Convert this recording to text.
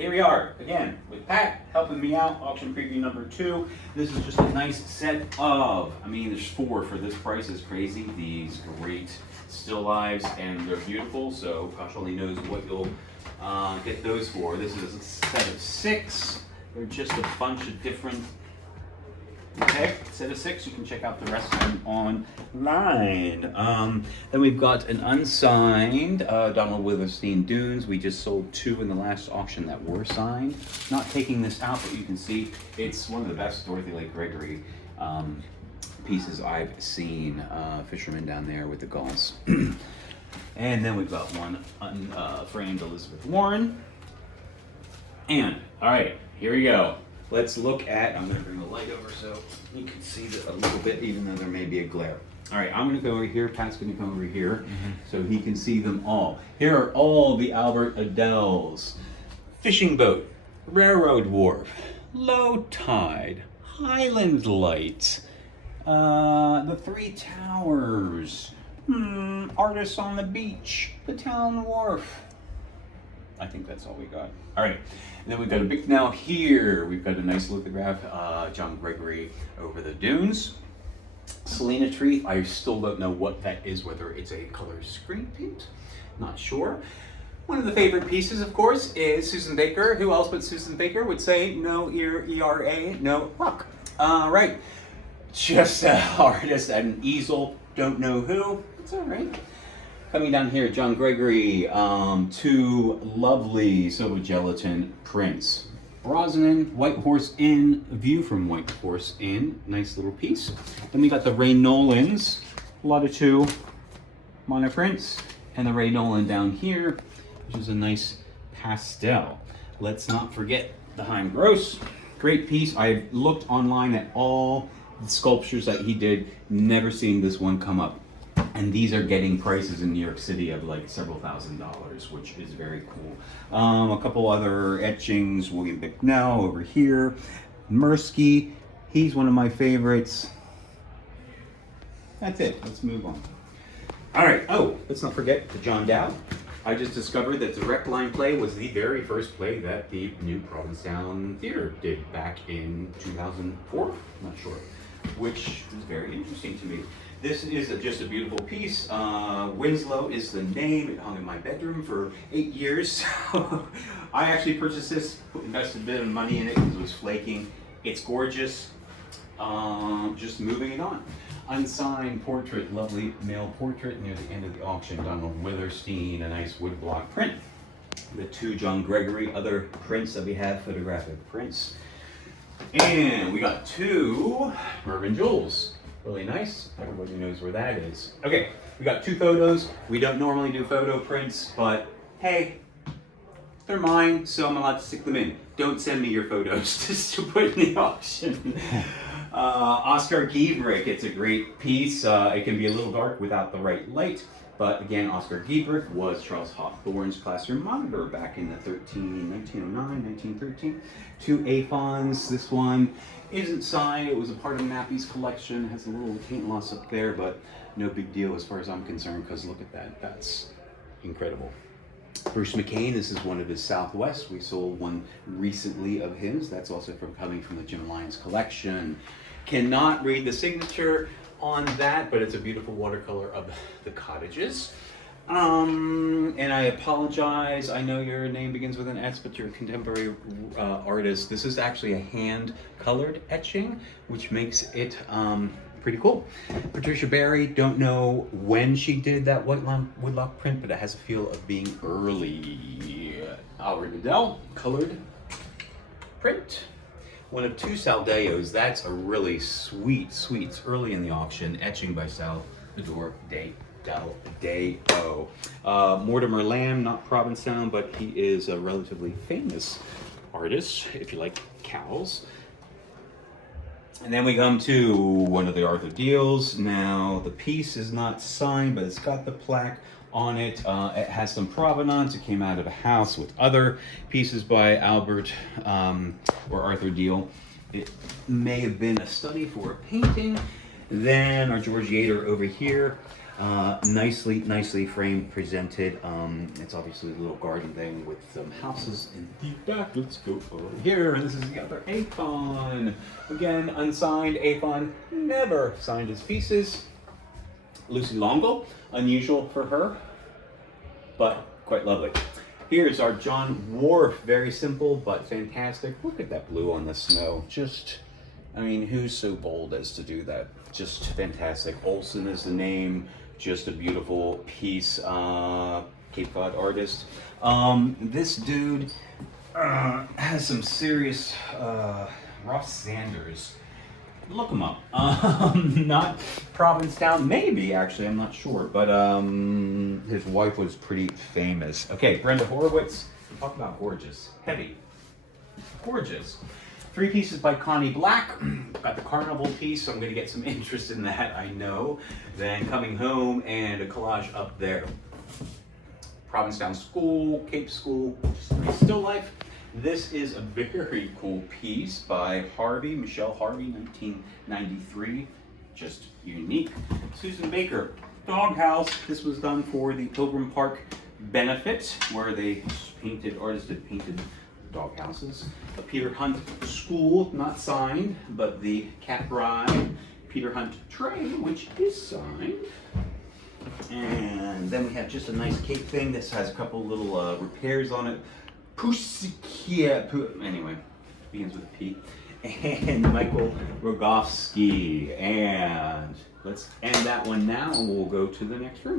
here we are again with Pat helping me out. Auction preview number 2. This is just a nice set of, I mean, there's 4 for this price is crazy. These great still lives, and they're beautiful. So gosh only knows what you'll get those for. This is a set of 6. They're just a bunch of different. Okay, set of 6. You can check out the rest of them online. Then we've got an unsigned Donald Withersteen Dunes. We just sold 2 in the last auction that were signed. Not taking this out, but you can see it's one of the best Dorothy Lake Gregory pieces I've seen. Fisherman down there with the gulls. And then we've got one framed Elizabeth Warren. And all right, here we go. Let's look at, I'm going to bring the light over so you can see a little bit, even though there may be a glare. All right, I'm going to go over here. Pat's going to come over here so he can see them all. Here are all the Albert Adels. Fishing boat, railroad wharf, low tide, Highland lights, the 3 towers, artists on the beach, the town wharf. I think that's all we got. All right, and then we've got a big, now here, we've got a nice lithograph, John Gregory over the dunes. Selena tree, I still don't know what that is, whether it's a color screen paint, not sure. One of the favorite pieces, of course, is Susan Baker. Who else but Susan Baker would say no ERA, no rock? Right, just artist at an easel, don't know who, it's all right. Coming down here, John Gregory, 2 lovely silver gelatin prints. Brosnan, White Horse Inn, view from White Horse Inn, nice little piece. Then we got the Ray Nolans, a lot of 2 monoprints, and the Ray Nolan down here, which is a nice pastel. Let's not forget the Haim Gross, great piece. I've looked online at all the sculptures that he did, never seen this one come up. And these are getting prices in New York City of like several $1,000s, which is very cool. A couple other etchings, William Bicknell over here. Mirsky, he's one of my favorites. That's it, let's move on. All right, oh, let's not forget the John Dowd. I just discovered that Direct Line Play was the very first play that the New Provincetown Theater did back in 2004, not sure, which is very interesting to me. This is just a beautiful piece. Winslow is the name. It hung in my bedroom for 8 years. I actually purchased this, invested a bit of money in it because it was flaking. It's gorgeous. Just moving it on. Unsigned portrait, lovely male portrait near the end of the auction. Donald Withersteen, a nice woodblock print. The 2 John Gregory other prints that we have, photographic prints. And we got 2 Mervyn Jewels. Really nice. Everybody knows where that is. Okay, we got 2 photos. We don't normally do photo prints, but hey, they're mine, so I'm allowed to stick them in. Don't send me your photos just to put in the auction. Oscar Giebrich, it's a great piece. It can be a little dark without the right light, but again, Oscar Giebrich was Charles Hawthorne's classroom monitor back in the 1909, 1913. 2 Aphons, this one isn't signed. It was a part of Mappy's collection. It has a little paint loss up there, but no big deal as far as I'm concerned, because look at that. That's incredible. Bruce McCain, this is one of his Southwest. We sold one recently of his. That's also coming from the Jim Lyons collection. Cannot read the signature on that, but it's a beautiful watercolor of the cottages. And I apologize, I know your name begins with an S, but you're a contemporary artist. This is actually a hand-colored etching, which makes it pretty cool. Patricia Barry, don't know when she did that woodlock print, but it has a feel of being early. Albert Adel, colored print. One of 2 Saldeos, that's a really sweet, it's early in the auction, etching by Salvador Deo. Mortimer Lamb, not Provincetown, but he is a relatively famous artist, if you like cows. And then we come to one of the Arthur Deals. Now, the piece is not signed, but it's got the plaque on it. It has some provenance. It came out of a house with other pieces by Albert or Arthur Deal. It may have been a study for a painting. Then our George Yater over here. Nicely framed, presented. It's obviously a little garden thing with some houses in the back. Let's go over here. This is the other Aphon. Again, unsigned Aphon, never signed his pieces. Lucy Longle, unusual for her, but quite lovely. Here's our John Wharf, very simple but fantastic. Look at that blue on the snow. Just, I mean, who's so bold as to do that? Just fantastic. Olson is the name. Just a beautiful piece. Cape Cod artist. This dude has some serious Ross Sanders. Look him up. Not Provincetown, maybe actually, I'm not sure, but his wife was pretty famous. Okay, Brenda Horowitz. Talk about gorgeous. Heavy. Gorgeous. 3 pieces by Connie Black. Got the Carnival piece, so I'm going to get some interest in that, I know. Then Coming Home and a collage up there. Provincetown School, Cape School, still life. This is a very cool piece by Harvey, Michelle Harvey, 1993. Just unique. Susan Baker, Doghouse. This was done for the Pilgrim Park benefit, where they painted, artists had painted dog houses. A Peter Hunt School, not signed, but the Cat Bride Peter Hunt tray, which is signed. And then we have just a nice cake thing. This has a couple little repairs on it. Pussycat, anyway, begins with a P. And Michael Rogowski. And let's end that one now, and we'll go to the next room.